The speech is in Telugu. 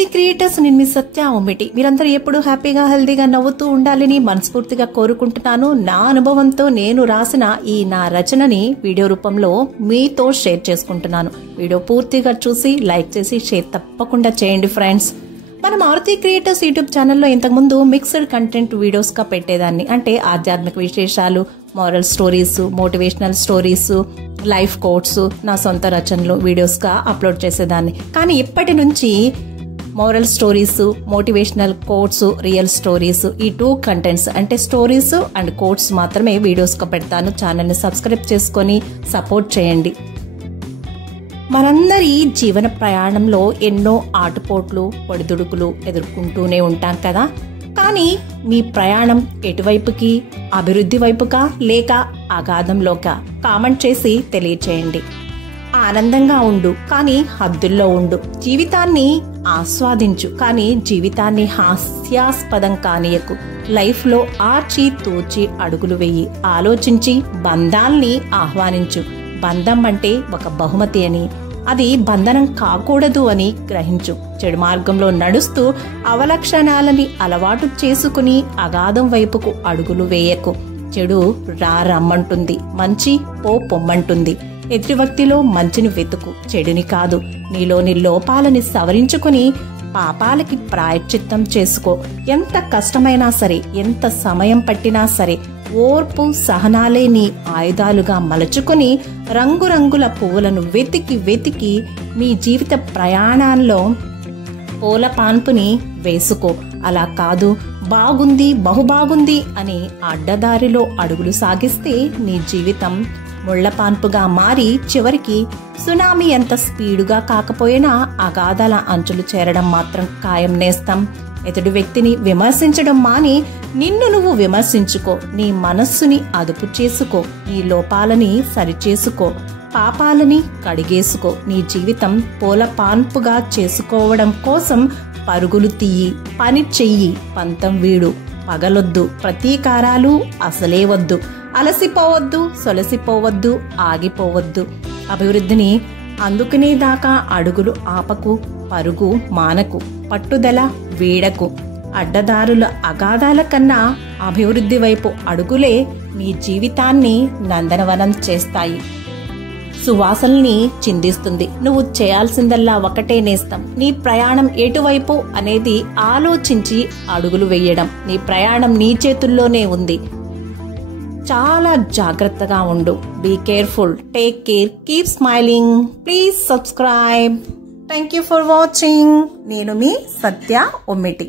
ఆర్తి క్రియేటర్స్, నేను మీ సత్య ఒమ్మిటి. మీరందరూ ఎప్పుడు హ్యాపీగా హెల్దీగా నవ్వుతూ ఉండాలని మనస్ఫూర్తిగా కోరుకుంటున్నాను. నా అనుభవంతో నేను రాసిన ఈ నా రచనని వీడియో రూపంలో మీతో షేర్ చేసుకుంటున్నాను. వీడియో పూర్తిగా చూసి లైక్ చేసి షేర్ తప్పకుండా చేయండి ఫ్రెండ్స్. మనం ఆర్తి క్రియేటర్స్ యూట్యూబ్ ఛానల్లో ఇంతకుముందు మిక్స్డ్ కంటెంట్ వీడియోస్ గా పెట్టేదాన్ని. అంటే ఆధ్యాత్మిక విశేషాలు, moral stories, motivational stories, life quotes, నా సొంత రచనలు వీడియోస్ గా అప్లోడ్ చేసేదాన్ని. కానీ ఇప్పటి నుంచి moral stories, motivational quotes, real stories, ఈ 2 కంటెంట్స్ అంటే స్టోరీస్ అండ్ కోట్స్ మాత్రమే వీడియోస్ గా పెడతాను. ఛానల్ ని సబ్స్క్రైబ్ చేసుకొని సపోర్ట్ చేయండి. మనందరి జీవన ప్రయాణంలో ఎన్నో ఆటుపోట్లు, ఒడిదుడుకులు ఎదుర్కొంటూనే ఉంటాం కదా. కానీ మీ ప్రయాణం ఎటువైపుకి? అభివృద్ధి వైపుకా లేక అగాధంలోకా? కామెంట్ చేసి తెలియచేయండి. ఆనందంగా ఉండు కానీ హద్దుల్లో ఉండు. జీవితాన్ని ఆస్వాదించు కానీ జీవితాన్ని హాస్యాస్పదం కానీయకు. లైఫ్ లో ఆచి తూచి అడుగులు వెయ్యి. ఆలోచించి బంధాల్ని ఆహ్వానించు. బంధం అంటే ఒక బహుమతి అని, అది బంధనం కాకూడదు అని గ్రహించు. చెడు మార్గంలో నడుస్తూ అవలక్షణాలని అలవాటు చేసుకుని అగాధం వైపుకు అడుగులు వేయకు. చెడు రమ్మంటుంది, మంచి పొమ్మంటుంది. ఎదుటి వ్యక్తిలో మంచిని వెతుకు, చెడుని కాదు. నీలోని లోపాలని సవరించుకుని పాపాలకి ప్రాయశ్చిత్తం చేసుకో. ఎంత కష్టమైనా సరే, ఎంత సమయం పట్టినా సరే, ఓర్పు సహనాలే నీ ఆయుధాలుగా మలుచుకుని రంగురంగుల పువ్వులను వెతికి వెతికి మీ జీవిత ప్రయాణాల్లో పూల పాన్పుని వేసుకో. అలా కాదు, బాగుంది బహుబాగుంది అని అడ్డదారిలో అడుగులు సాగిస్తే నీ జీవితం ముళ్లపాన్పుగా మారి చివరికి సునామీ ఎంత స్పీడుగా కాకపోయినా అగాధాల అంచులు చేరడం మాత్రం ఖాయం నేస్తం. ఎదుటి వ్యక్తిని విమర్శించడం మాని నిన్ను నువ్వు విమర్శించుకో. నీ మనస్సుని అదుపు చేసుకో. నీ లోపాలని సరిచేసుకో. పాపాలని కడిగేసుకో. నీ జీవితం పూల పాన్పుగా చేసుకోవడం కోసం పరుగులు తీయి, పని చెయ్యి, పంతం వీడు. పగలొద్దు, ప్రతీకారాలు అసలే వద్దు. అలసిపోవద్దు, సొలసిపోవద్దు, ఆగిపోవద్దు. అభివృద్ధిని అందుకునేదాకా అడుగులు ఆపకు, పరుగు మానకు, పట్టుదల వీడకు. అడ్డదారుల అగాధాల కన్నా అభివృద్ధి వైపు అడుగులే నీ జీవితాన్ని నందనవనం చేస్తాయి, సువాసనల్ని చిందిస్తుంది. నువ్వు చేయాల్సిందల్లా ఒకటే నేస్తం, నీ ప్రయాణం ఎటువైపు అనేది ఆలోచించి అడుగులు వేయడం. నీ ప్రయాణం నీ చేతుల్లోనే ఉంది. చాలా జాగ్రత్తగా ఉండు. Be careful, take care, keep smiling. Please subscribe. Thank you for watching. నేను మీ సత్య ఒమ్మిటి.